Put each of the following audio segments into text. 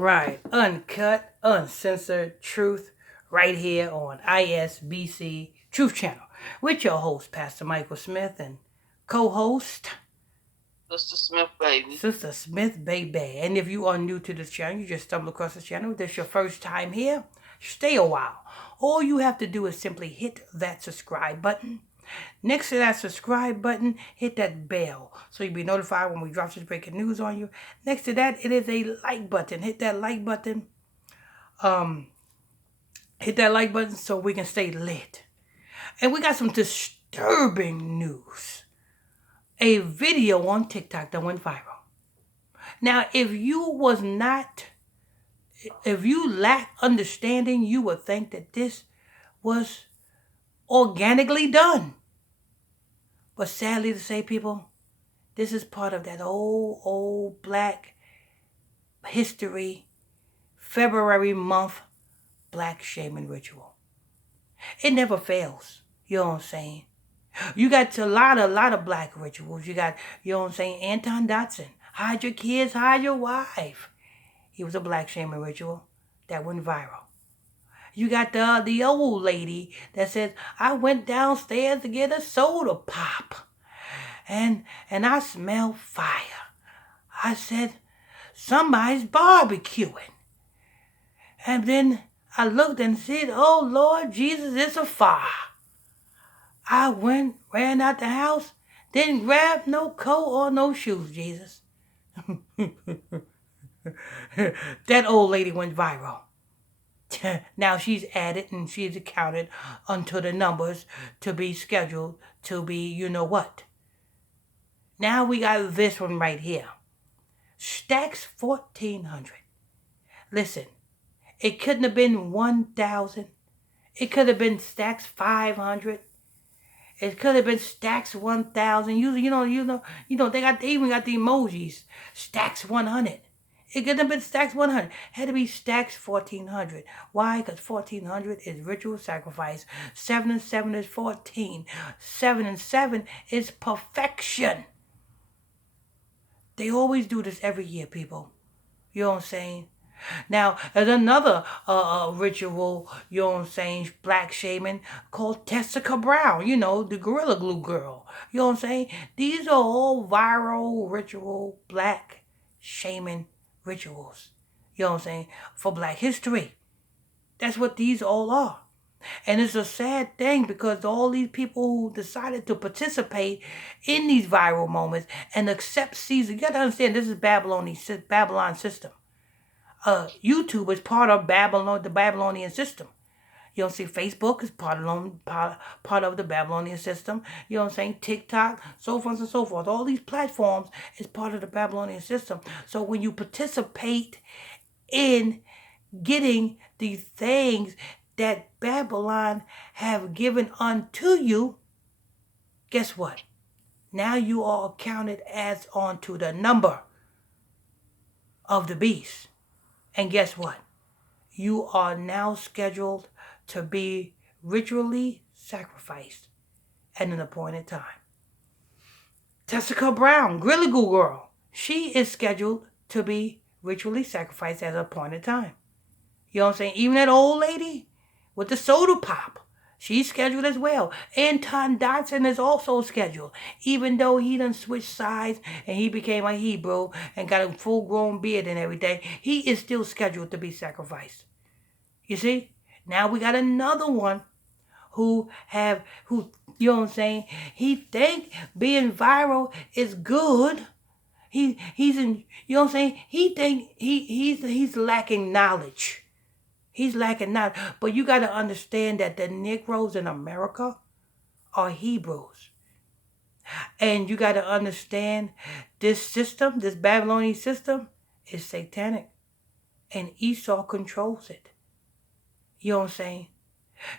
Right. Uncut, uncensored truth right here on ISBC Truth Channel with your host, Pastor Michael Smith, and co-host, Sister Smith, baby. Sister Smith Baby. And if you are new to this channel, you just stumbled across this channel, this is your first time here, stay a while. All you have to do is simply hit that subscribe button. Next to that subscribe button, hit that bell so you'll be notified when we drop this breaking news on you. Next to that, it is a like button. Hit that like button. Um, Hit that like button so we can stay lit. And we got some disturbing news. A video on TikTok that went viral. Now, if you lack understanding, you would think that this was organically done. But sadly to say, people, this is part of that old black history, February month black shaming ritual. It never fails. You know what I'm saying? You got a lot of black rituals. You got, you know what I'm saying, Anton Dotson. Hide your kids, hide your wife. He was a black shaming ritual that went viral. You got the old lady that says, I went downstairs to get a soda pop. And I smelled fire. I said, somebody's barbecuing. And then I looked and said, oh Lord Jesus, it's a fire. I ran out the house, didn't grab no coat or no shoes, Jesus. That old lady went viral. Now she's added and she's accounted unto the numbers to be scheduled to be you know what. Now we got this one right here. Stacks 1,400. Listen, it couldn't have been 1,000. It could have been Stacks 500. It could have been Stacks 1,000. You know, they even got the emojis. Stacks 100. It could have been Stacks 100. It had to be Stacks 1,400. Why? Because 1,400 is ritual sacrifice. 7 and 7 is 14. 7 and 7 is perfection. They always do this every year, people. You know what I'm saying? Now, there's another ritual, you know what I'm saying, black shaming called Tessica Brown, you know, the Gorilla Glue girl. You know what I'm saying? These are all viral ritual black shaming rituals. You know what I'm saying? For black history. That's what these all are. And it's a sad thing because all these people who decided to participate in these viral moments and accept Caesar, you got to understand this is Babylon system. YouTube is part of the Babylonian system. You know what I'm saying? Facebook is part of the Babylonian system. You know what I'm saying? TikTok, so forth and so forth. All these platforms is part of the Babylonian system. So when you participate in getting these things that Babylon have given unto you, guess what? Now you are counted as onto the number of the beast. And guess what? You are now scheduled to be ritually sacrificed at an appointed time. Tessica Brown, Gorilla Glue girl, she is scheduled to be ritually sacrificed at an appointed time. You know what I'm saying? Even that old lady with the soda pop, she's scheduled as well. Anton Dotson is also scheduled. Even though he done switched sides and he became a Hebrew and got a full-grown beard and everything, he is still scheduled to be sacrificed. You see? Now we got another one who, you know what I'm saying? He think being viral is good. He's in, you know what I'm saying? He think he's lacking knowledge. He's lacking knowledge. But you got to understand that the Negroes in America are Hebrews. And you got to understand this system, this Babylonian system, is satanic. And Esau controls it. You know what I'm saying?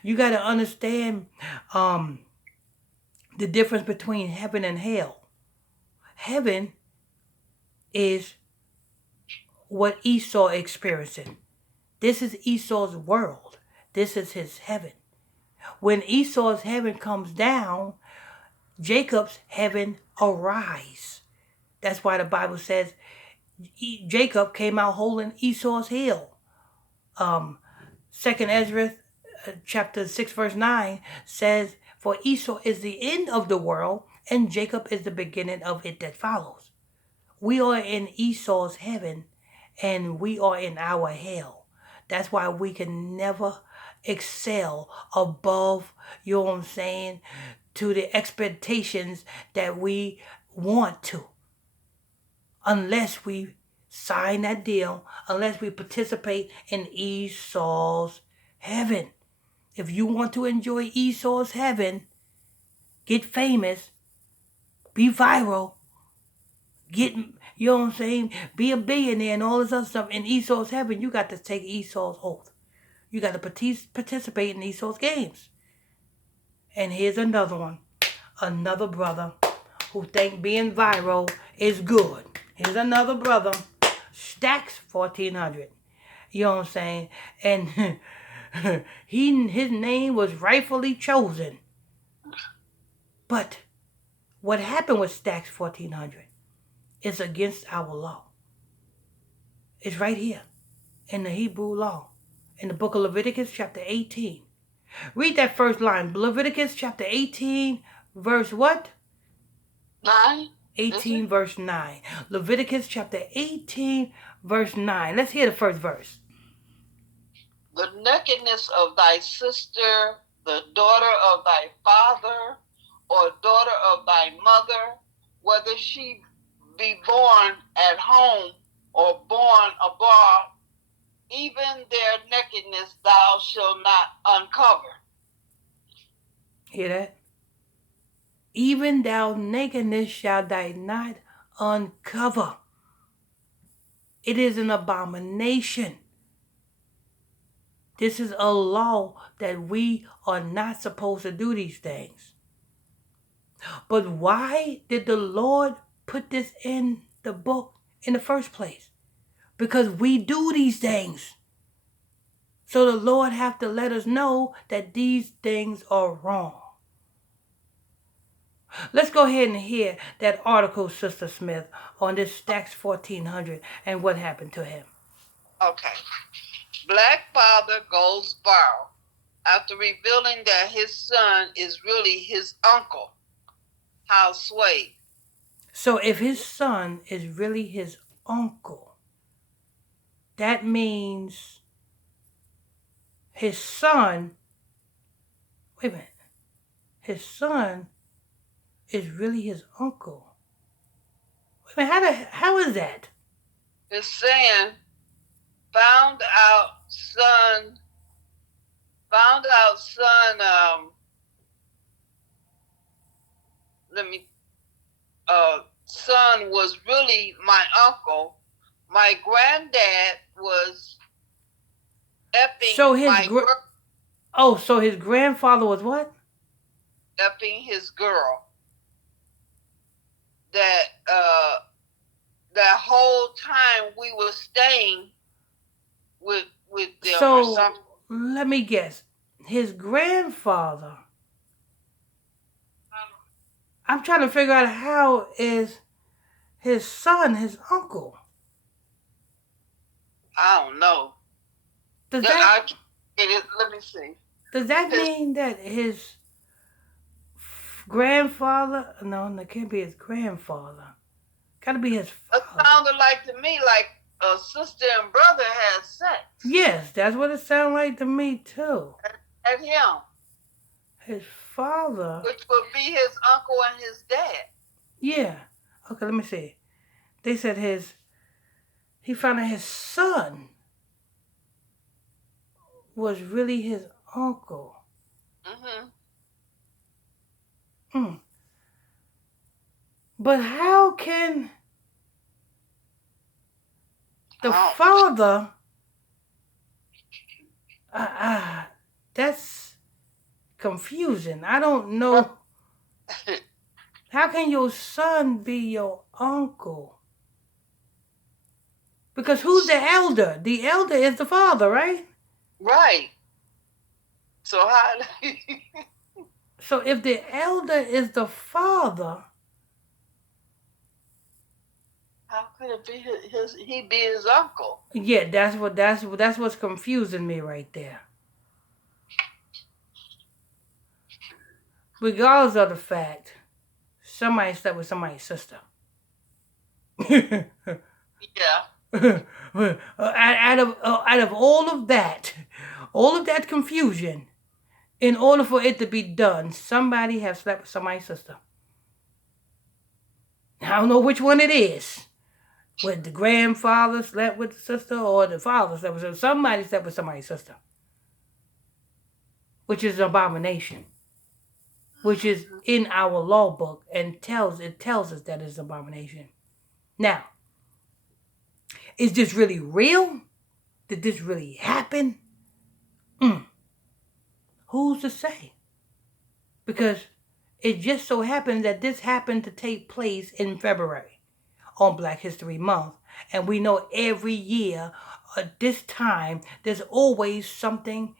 You got to understand the difference between heaven and hell. Heaven is what Esau experiencing. This is Esau's world. This is his heaven. When Esau's heaven comes down, Jacob's heaven arise. That's why the Bible says Jacob came out holding Esau's heel. Second Ezra chapter 6 verse 9 says, for Esau is the end of the world, and Jacob is the beginning of it that follows. We are in Esau's heaven, and we are in our hell. That's why we can never excel above, you know what I'm saying, to the expectations that we want to. Unless we sign that deal, unless we participate in Esau's heaven. If you want to enjoy Esau's heaven, get famous, be viral, get, you know what I'm saying, be a billionaire and all this other stuff in Esau's heaven, you got to take Esau's oath. You got to participate in Esau's games. And here's another one. Another brother who think being viral is good. Here's another brother, Stacks 1400. You know what I'm saying? And his name was rightfully chosen. But what happened with Stacks 1400 is against our law. It's right here in the Hebrew law, in the book of Leviticus chapter 18. Read that first line. Leviticus chapter 18, verse what? 9. 18 verse 9. Leviticus chapter 18 verse 9. Let's hear the first verse. The nakedness of thy sister, the daughter of thy father, or daughter of thy mother, whether she be born at home or born abroad, even their nakedness thou shalt not uncover. Hear that? Even thou nakedness shalt thou not uncover. It is an abomination. This is a law that we are not supposed to do these things. But why did the Lord put this in the book in the first place? Because we do these things. So the Lord have to let us know that these things are wrong. Let's go ahead and hear that article, Sister Smith, on this Stacks 1400 and what happened to him. Okay. Black father goes viral after revealing that his son is really his uncle. How swayed. So if his son is really his uncle, that means his son, wait a minute, his son is really his uncle. Wait a minute, how is that? It's saying found out son, son was really my uncle. My granddad was effing So his my so his grandfather was what? effing his girl. That whole time we were staying with them or something. Let me guess. His grandfather. I'm trying to figure out how is his son his uncle. I don't know. Let me see. Does that mean that his grandfather? No, it can't be his grandfather. Gotta be his father. It sounded like to me like a sister and brother had sex. Yes, that's what it sounded like to me too. At him. His father. Which would be his uncle and his dad. Yeah. Okay, let me see. They said he found out his son was really his uncle. But how can the father... that's confusing. I don't know. How can your son be your uncle? Because who's the elder? The elder is the father, right? Right. So how... So if the elder is the father, How could it be he be his uncle? Yeah, that's what's confusing me right there. Regardless of the fact, somebody slept with somebody's sister. Yeah. Out of all of that confusion, in order for it to be done, somebody has slept with somebody's sister. I don't know which one it is. Whether the grandfather slept with the sister or the father slept with somebody slept with somebody's sister, which is an abomination, which is in our law book and tells us that it's an abomination. Now, is this really real? Did this really happen? Who's to say? Because it just so happened that this happened to take place in February on Black History Month. And we know every year at this time, there's always something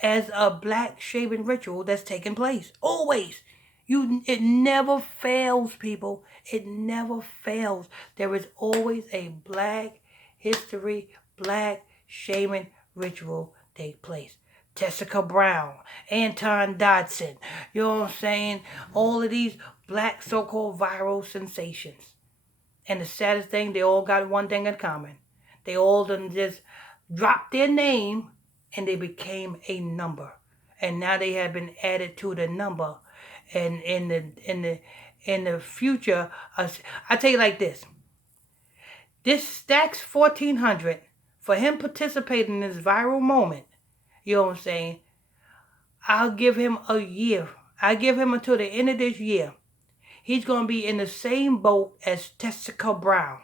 as a black shaving ritual that's taking place. Always. It never fails, people. It never fails. There is always a Black History, black shaving ritual take place. Tessica Brown, Anton Dodson, you know what I'm saying? All of these black so-called viral sensations. And the saddest thing, they all got one thing in common. They all done just dropped their name and they became a number. And now they have been added to the number. And in the future, I tell you like this. This Stacks 1400, for him participating in this viral moment, you know what I'm saying? I'll give him a year. I give him until the end of this year. He's going to be in the same boat as Tessica Brown.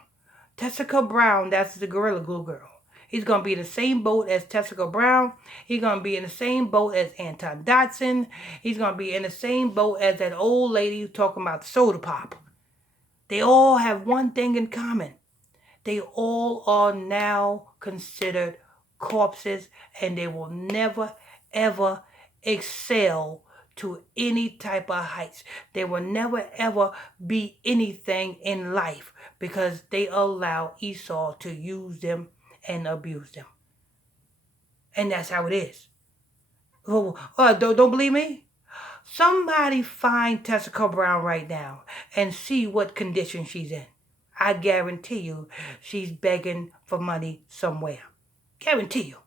Tessica Brown, that's the Gorilla Glue girl. He's going to be in the same boat as Tessica Brown. He's going to be in the same boat as Anton Dodson. He's going to be in the same boat as that old lady talking about soda pop. They all have one thing in common. They all are now considered corpses, and they will never, ever excel to any type of heights. They will never, ever be anything in life because they allow Esau to use them and abuse them. And that's how it is. Don't believe me? Somebody find Tessica Brown right now and see what condition she's in. I guarantee you she's begging for money somewhere. Guarantee you.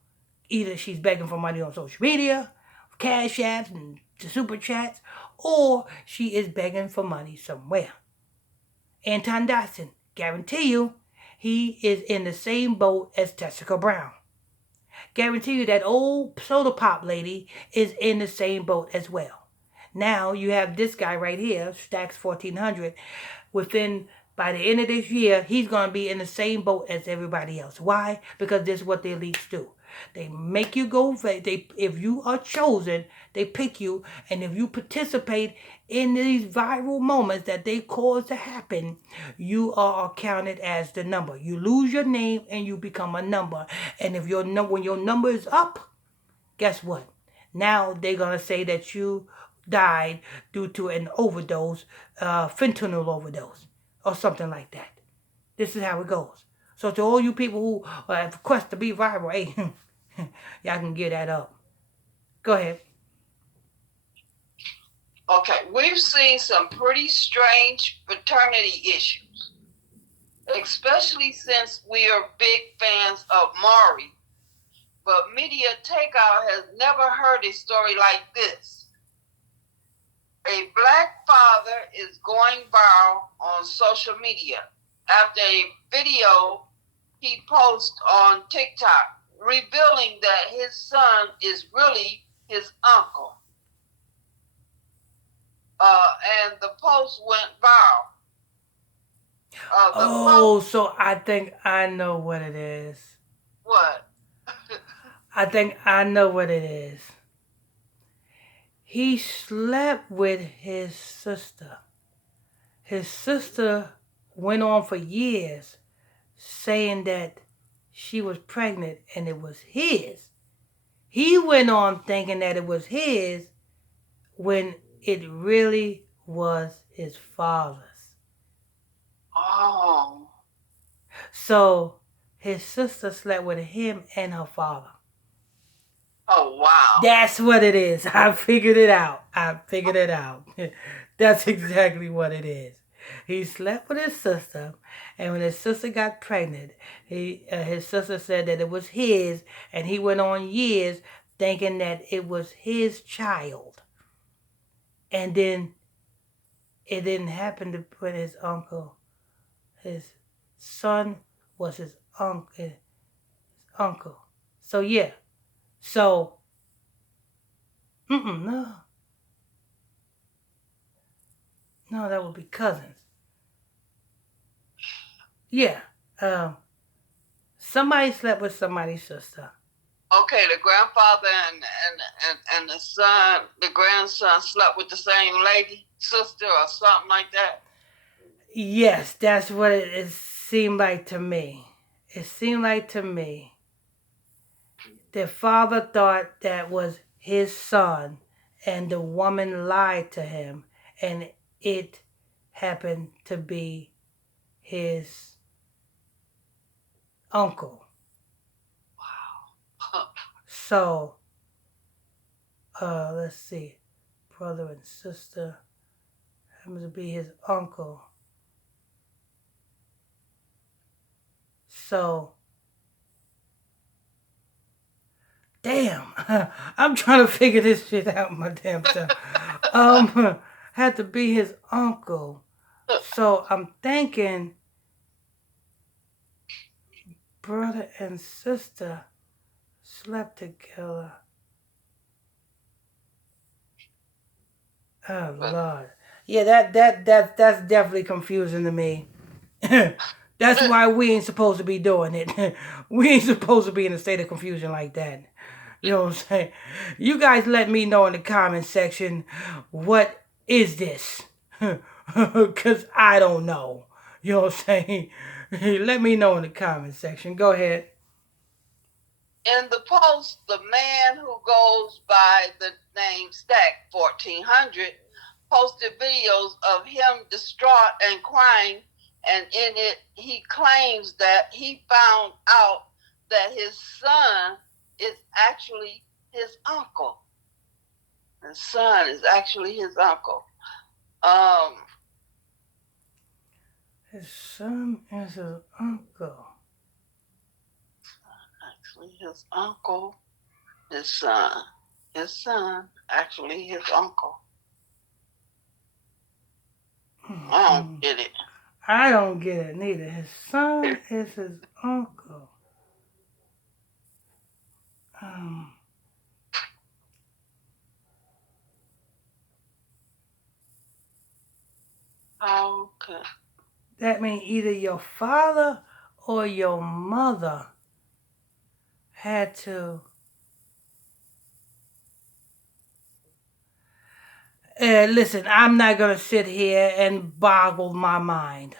Either she's begging for money on social media, cash apps and super chats, or she is begging for money somewhere. Anton Dodson, guarantee you, he is in the same boat as Tessica Brown. Guarantee you that old soda pop lady is in the same boat as well. Now you have this guy right here, Stacks 1400, by the end of this year, he's going to be in the same boat as everybody else. Why? Because this is what the elites do. They make you go, if you are chosen, they pick you, and if you participate in these viral moments that they cause to happen, you are counted as the number. You lose your name and you become a number. And if when your number is up, guess what? Now they're going to say that you died due to an overdose, fentanyl overdose, or something like that. This is how it goes. So to all you people who have quest to be viral, hey, y'all can get that up. Go ahead. Okay, we've seen some pretty strange fraternity issues, especially since we are big fans of Maury. But Media Takeout has never heard a story like this. A black father is going viral on social media after a video he posts on TikTok revealing that his son is really his uncle. And the post went viral. So I think I know what it is. What? I think I know what it is. He slept with his sister. His sister went on for years saying that she was pregnant and it was his. He went on thinking that it was his when it really was his father's. Oh. So his sister slept with him and her father. Oh, wow. That's what it is. I figured it out. That's exactly what it is. He slept with his sister, and when his sister got pregnant, his sister said that it was his, and he went on years thinking that it was his child. And then it didn't happen to put his uncle. His son was his uncle. So yeah. So no. No, that would be cousins. Yeah. Um, somebody slept with somebody's sister. Okay, the grandfather and the son, the grandson slept with the same lady, sister, or something like that. Yes, that's what it seemed like to me. It seemed like to me. The father thought that was his son, and the woman lied to him, and it happened to be his uncle. Wow. So, let's see. Brother and sister happens to be his uncle. So, damn, I'm trying to figure this shit out my damn self. Had to be his uncle. So I'm thinking brother and sister slept together. Oh Lord. Yeah, that's definitely confusing to me. That's why we ain't supposed to be doing it. We ain't supposed to be in a state of confusion like that. You know what I'm saying? You guys let me know in the comment section, what is this? Because I don't know. You know what I'm saying? Let me know in the comment section. Go ahead. In the post, the man who goes by the name Stack 1400 posted videos of him distraught and crying, and in it he claims that he found out that his son is actually his uncle. His son is actually his uncle. His son is his uncle. Actually his uncle. His son, actually his uncle. I don't get it. I don't get it neither. His son is his uncle. Okay. That means either your father or your mother had to. Listen, I'm not gonna sit here and boggle my mind.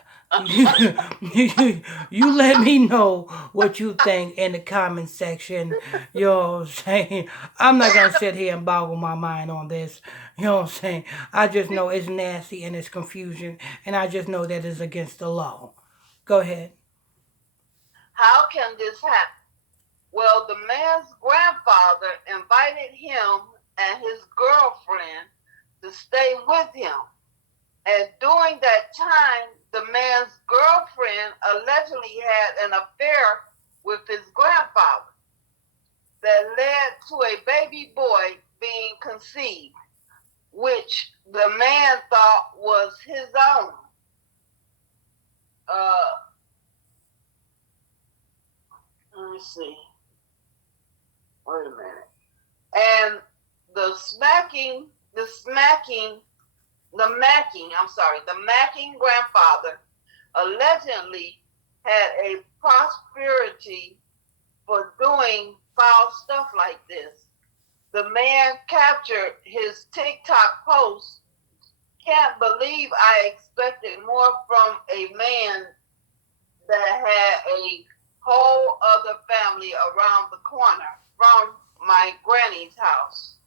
You let me know what you think in the comment section. You know what I'm saying? I'm not gonna sit here and boggle my mind on this. You know what I'm saying? I just know it's nasty and it's confusion, and I just know that it's against the law. Go ahead. How can this happen? Well, the man's grandfather invited him and his girlfriend to stay with him. And during that time, the man's girlfriend allegedly had an affair with his grandfather that led to a baby boy being conceived, which the man thought was his own. Let me see. Wait a minute. And the macking grandfather allegedly had a prosperity for doing foul stuff like this. The man captured his TikTok post. Can't believe I expected more from a man that had a whole other family around the corner from my granny's house.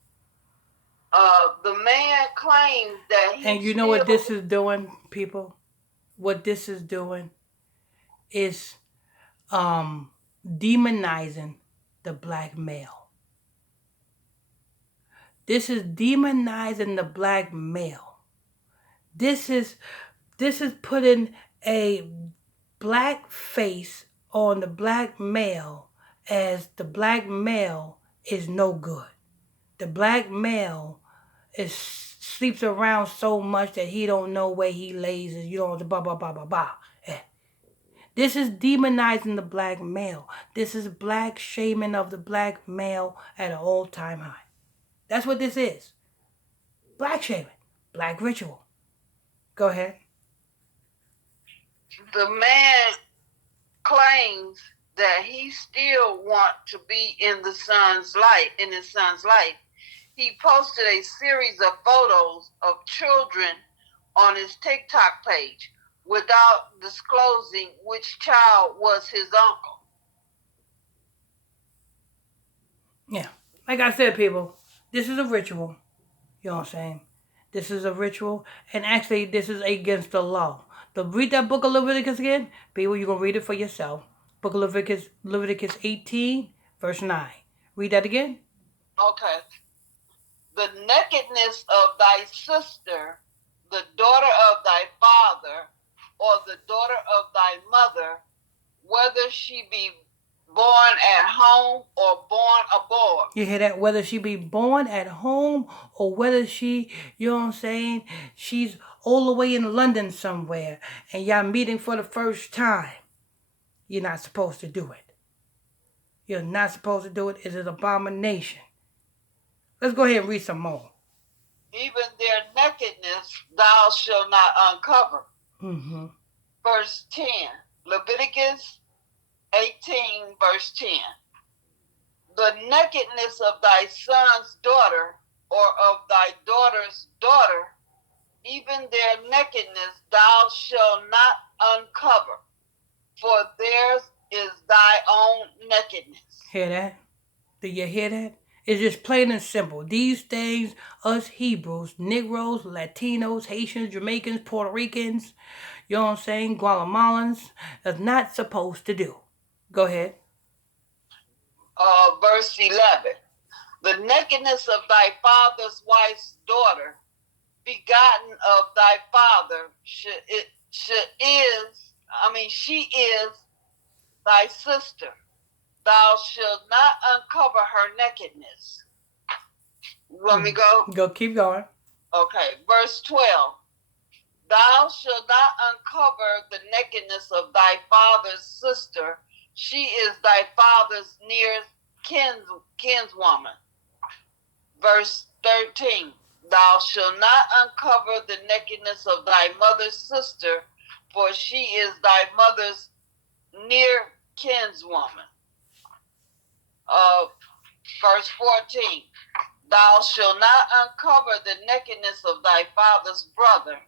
The man claimed that he. And you know what this is doing, people? What this is doing is demonizing the black male. This is demonizing the black male. This is putting a black face on the black male as the black male is no good. The black male is sleeps around so much that he don't know where he lays. You know, blah blah blah blah blah. This is demonizing the black male. This is black shaming of the black male at an all-time high. That's what this is. Black shaming. Black ritual. Go ahead. The man claims that he still want to be in the son's light, in his son's life. He posted a series of photos of children on his TikTok page without disclosing which child was his uncle. Yeah. Like I said, people, this is a ritual. You know what I'm saying? This is a ritual. And actually, this is against the law. Read that book of Leviticus again. People, you're going to read it for yourself. Book of Leviticus 18, verse 9. Read that again. Okay. The nakedness of thy sister, the daughter of thy father, or the daughter of thy mother, whether she be born at home or born abroad. You hear that? Whether she be born at home or whether she, you know what I'm saying, she's all the way in London somewhere and y'all meeting for the first time. You're not supposed to do it. You're not supposed to do it. It's an abomination. Let's go ahead and read some more. Even their nakedness thou shalt not uncover. Mm-hmm. Verse 10. Leviticus 18, verse 10. The nakedness of thy son's daughter, or of thy daughter's daughter, even their nakedness thou shalt not uncover, for theirs is thy own nakedness. Hear that? Do you hear that? It's just plain and simple. These things, us Hebrews, Negroes, Latinos, Haitians, Jamaicans, Puerto Ricans, you know what I'm saying, Guatemalans, is not supposed to do. Go ahead. Verse 11. The nakedness of thy father's wife's daughter, begotten of thy father, she is thy sister. Thou shalt not uncover her nakedness. You want me to go? Go, keep going. Okay, verse 12. Thou shalt not uncover the nakedness of thy father's sister. She is thy father's nearest kinswoman. Verse 13. Thou shalt not uncover the nakedness of thy mother's sister, for she is thy mother's near kinswoman. Verse 14. Thou shalt not uncover the nakedness of thy father's brother.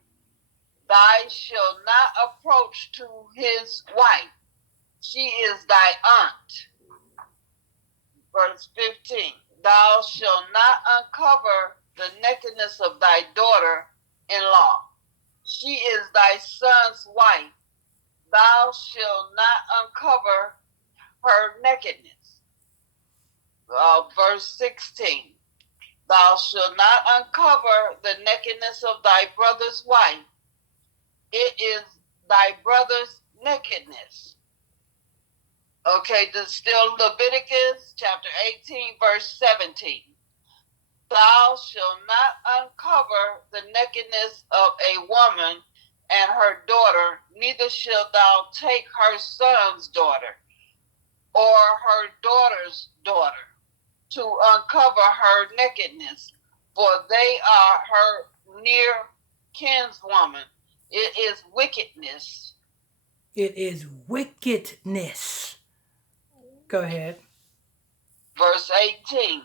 Thou shalt not approach to his wife. She is thy aunt. Verse 15. Thou shalt not uncover the nakedness of thy daughter-in-law. She is thy son's wife. Thou shalt not uncover her nakedness. Verse 16. Thou shalt not uncover the nakedness of thy brother's wife. It is thy brother's nakedness. Okay, this is still Leviticus chapter 18, verse 17. Thou shalt not uncover the nakedness of a woman and her daughter, neither shalt thou take her son's daughter or her daughter's daughter to uncover her nakedness, for they are her near kinswoman. It is wickedness. It is wickedness. Go ahead. Verse 18.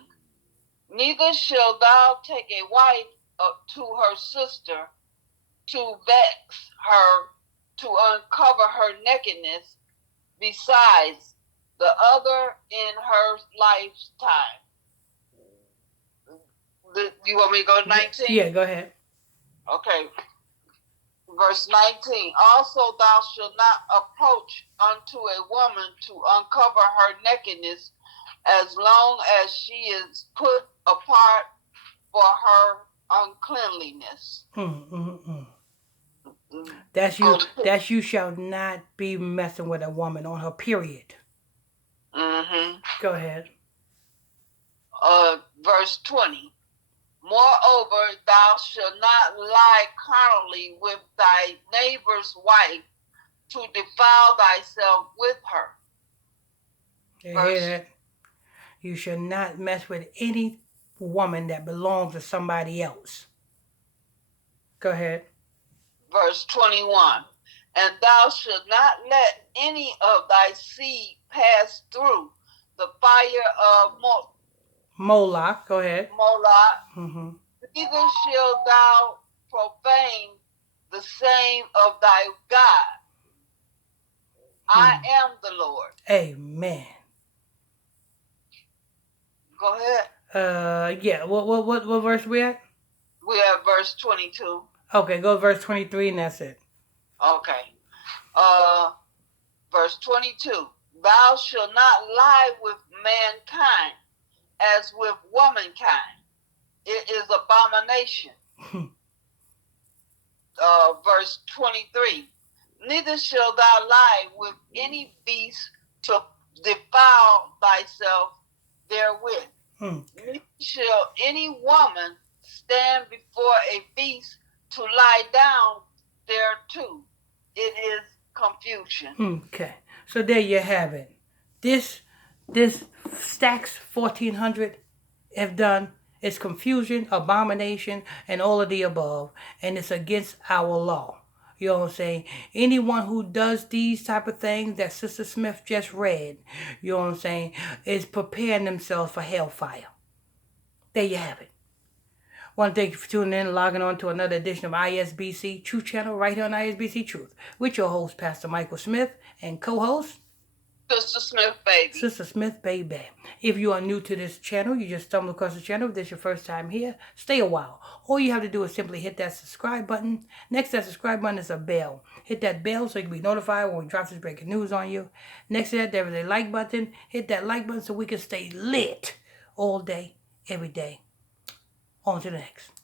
Neither shalt thou take a wife to her sister to vex her, to uncover her nakedness, besides the other in her lifetime. You want me to go to 19? Yeah, go ahead. Okay. Verse 19, also thou shalt not approach unto a woman to uncover her nakedness as long as she is put apart for her uncleanliness. That's you. That's you shall not be messing with a woman on her period. Go ahead. Verse 20. Moreover, thou shalt not lie carnally with thy neighbor's wife to defile thyself with her. You hear that? You should not mess with any woman that belongs to somebody else. Go ahead. Verse 21. And thou shalt not let any of thy seed pass through the fire of Moloch. Go ahead. Moloch. Neither shalt thou profane the same of thy God. I am the Lord. Amen. Go ahead. Yeah. What verse we at? We have verse 22. Okay, go to verse 23 and that's it. Okay. Verse 22. Thou shalt not lie with mankind as with womankind. It is abomination. Verse 23. Neither shalt thou lie with any beast to defile thyself therewith. Neither shall any woman stand before a beast to lie down thereto. It is confusion. Okay. So there you have it. This Stacks 1400 have done is confusion, abomination, and all of the above. And it's against our law. You know what I'm saying? Anyone who does these type of things that Sister Smith just read, you know what I'm saying, is preparing themselves for hellfire. There you have it. I want to thank you for tuning in, logging on to another edition of ISBC Truth Channel right here on ISBC Truth with your host, Pastor Michael Smith, and co-host, Sister Smith, baby. Sister Smith, baby. If you are new to this channel, you just stumbled across the channel. If this is your first time here, stay a while. All you have to do is simply hit that subscribe button. Next to that subscribe button is a bell. Hit that bell so you can be notified when we drop this breaking news on you. Next to that, there is a like button. Hit that like button so we can stay lit all day, every day. On to the next.